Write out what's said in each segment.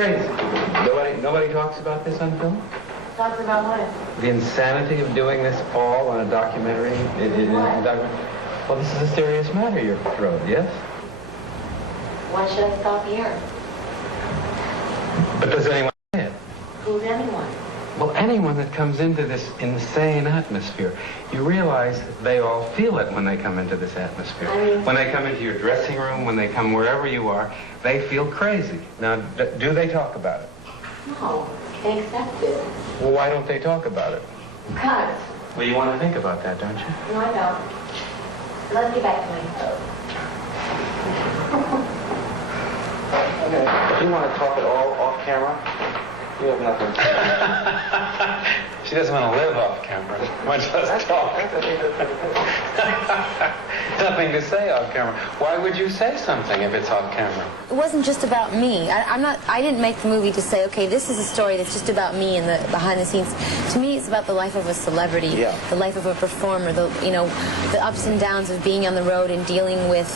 crazy. Nobody talks about this on film? Talks about what? The insanity of doing this all on a documentary. Well, this is a serious matter you're thrown, yes? Why should I stop here? But does anyone say it? Who's anyone? Well, anyone that comes into this insane atmosphere, you realize they all feel it when they come into this atmosphere. When they come into your dressing room, when they come wherever you are, they feel crazy. Now, do they talk about it? No, they accept it. Well, why don't they talk about it? Because. Well, you want to think about that, don't you? No, I don't. Let's get back to my stove. Okay. If you want to talk it all off camera, you have nothing to say. She doesn't want to live off camera, much less talk. Nothing to say off camera. Why would you say something if it's off camera? It wasn't just about me. I didn't make the movie to say, okay, this is a story that's just about me and the behind the scenes. To me, it's about the life of a celebrity, the life of a performer, the ups and downs of being on the road and dealing with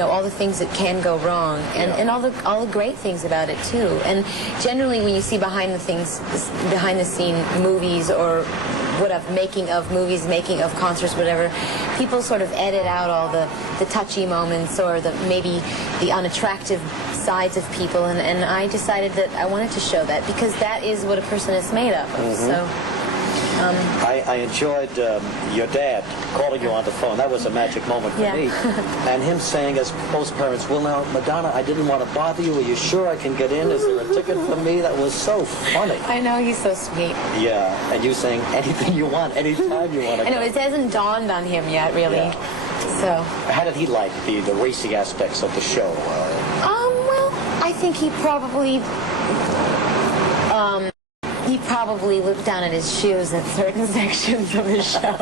all the things that can go wrong, and all the great things about it too. And generally, when you see behind the scene movies or whatever, making of movies, making of concerts, whatever, people sort of edit out all the touchy moments or maybe the unattractive sides of people. And I decided that I wanted to show that because that is what a person is made of. So. I enjoyed your dad calling you on the phone. That was a magic moment for me. And him saying, as most parents will now, Madonna, I didn't want to bother you. Are you sure I can get in? Is there a ticket for me? That was so funny. I know, he's so sweet. Yeah, and you saying anything you want, anytime you want to. I know, it hasn't dawned on him yet, really. Yeah. So. How did he like the racing aspects of the show? Well, I think he probably looked down at his shoes in certain sections of the show.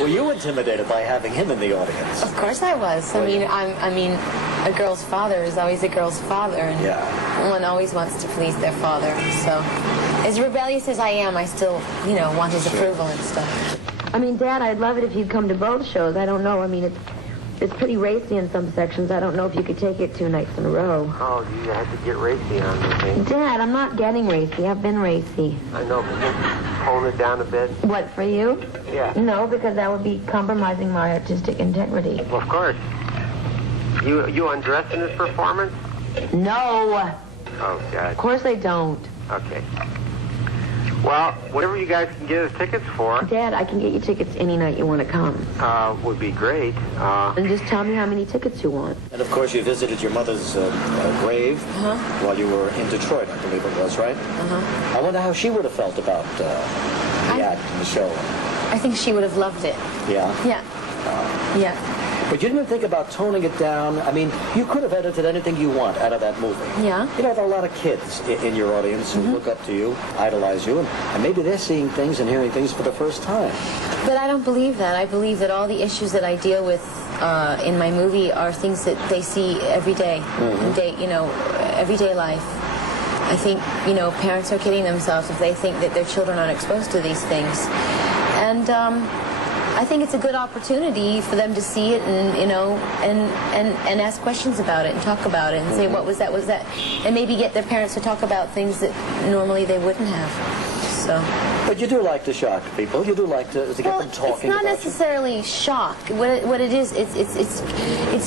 Were you intimidated by having him in the audience? Of course I was. I mean, a girl's father is always a girl's father, and one always wants to please their father. So, as rebellious as I am, I still, want his approval and stuff. I mean, Dad, I'd love it if you'd come to both shows. I don't know. I mean, it's pretty racy in some sections. I don't know if you could take it 2 nights in a row. Oh, you had to get racy on me, thing. Dad, I'm not getting racy. I've been racy. I know, but just tone it down a bit. What, for you? Yeah. No, because that would be compromising my artistic integrity. Well, of course. You undressed in this performance? No. Oh, God. Of course I don't. Okay. Well, whatever you guys can get us tickets for... Dad, I can get you tickets any night you want to come. Would be great. And just tell me how many tickets you want. And, of course, you visited your mother's grave while you were in Detroit, I believe it was, right? I wonder how she would have felt about the act and the show. I think she would have loved it. Yeah? Yeah. Yeah. But you didn't think about toning it down? I mean, you could have edited anything you want out of that movie. Yeah. There are a lot of kids in your audience who look up to you, idolize you, and maybe they're seeing things and hearing things for the first time. But I don't believe that. I believe that all the issues that I deal with in my movie are things that they see every day, everyday life. I think, parents are kidding themselves if they think that their children aren't exposed to these things. And I think it's a good opportunity for them to see it and ask questions about it and talk about it and say, what was that, and maybe get their parents to talk about things that normally they wouldn't have. So. But you do like to shock people. You do like to get them talking. It's not necessarily shock. What it is, it's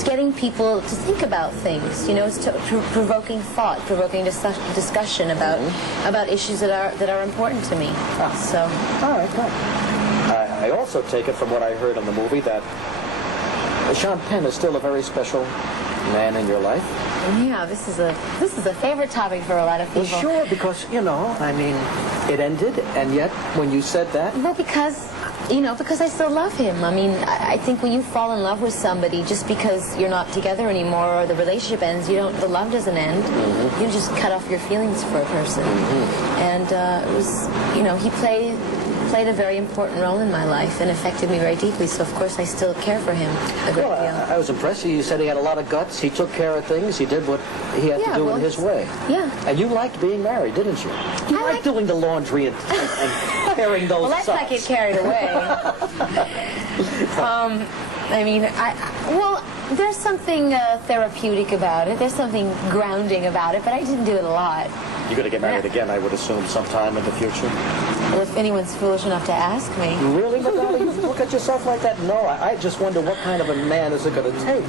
getting people to think about things. It's provoking thought, provoking discussion about issues that are important to me. So. All right, good. I also take it from what I heard in the movie that Sean Penn is still a very special man in your life. Yeah, this is a favorite topic for a lot of people. Well, sure, because it ended, and yet when you said that. Well, because I still love him. I mean, I think when you fall in love with somebody, just because you're not together anymore or the relationship ends, the love doesn't end. You just cut off your feelings for a person. And it was, he played a very important role in my life and affected me very deeply, so of course I still care for him a great deal. I was impressed. You said he had a lot of guts. He took care of things. He did what he had to do in his way. Yeah. And you liked being married, didn't you? You liked doing the laundry and carrying those Well, let's socks. not get carried away. There's something therapeutic about it. There's something grounding about it, but I didn't do it a lot. You're going to get married again, I would assume, sometime in the future? Well, if anyone's foolish enough to ask me. Really, Madonna? You look at yourself like that? No, I just wonder what kind of a man is it going to take?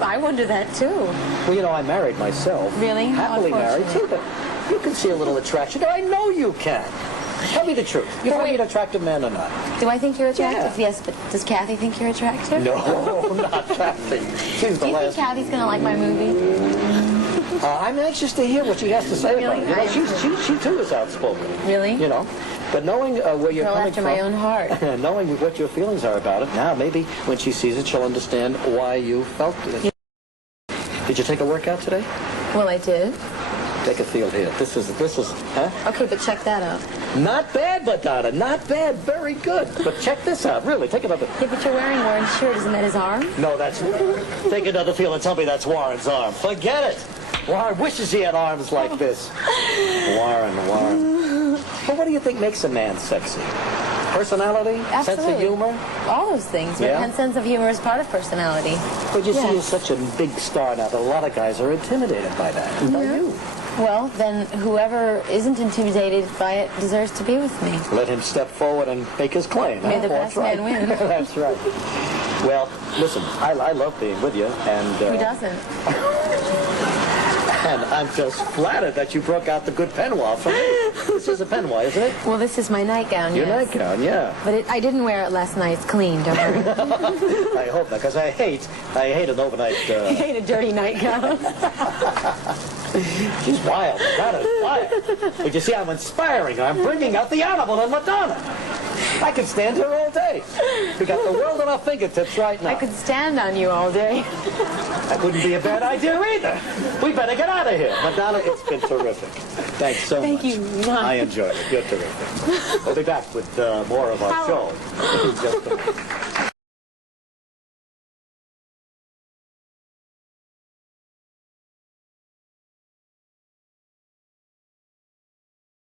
I wonder that, too. Well, you know, I married myself. Really? Happily married, too, but you can see a little attraction. I know you can. Tell me the truth. You find me an attractive man or not? Do I think you're attractive? Yeah. Yes, but does Kathy think you're attractive? No, not Kathy. She's the Do you think last. Kathy's going to like my movie? I'm anxious to hear what she has to say Really? about it. You know, she too is outspoken. Really? You know, but knowing where you're Girl coming after from, my own heart. knowing what your feelings are about it, now maybe when she sees it, she'll understand why you felt it. Did you take a workout today? Well, I did. Take a feel here. This is, huh? Okay, but check that out. Not bad, Madonna. Not bad. Very good. But check this out. Really, take another. Yeah, but you're wearing Warren's shirt. Isn't that his arm? No, that's. Take another feel and tell me that's Warren's arm. Forget it. Warren wishes he had arms like this. Warren. But what do you think makes a man sexy? Personality? Absolutely. Sense of humor? All those things. Yeah. And sense of humor is part of personality. But you see, Yes. you're such a big star now that a lot of guys are intimidated by that. And by you. Well, then whoever isn't intimidated by it deserves to be with me. Let him step forward and make his claim. May huh? the That's best right. man win. That's right. Well, listen, I love being with you, and Who doesn't? and I'm just flattered that you broke out the good peignoir for me. This is a peignoir, isn't it? Well, this is my nightgown, Your yes. nightgown, yeah. But I didn't wear it last night. It's clean, don't worry. I hope not, because I hate an overnight. I hate a dirty nightgown. She's wild. Madonna is wild. But you see, I'm inspiring her. I'm bringing out the animal in Madonna. I could stand here all day. We got the world at our fingertips right now. I could stand on you all day. That wouldn't be a bad idea either. We better get out of here. Madonna, it's been terrific. Thanks so much. Thank you. I enjoyed it. You're terrific. We'll be back with more of our show in just a minute.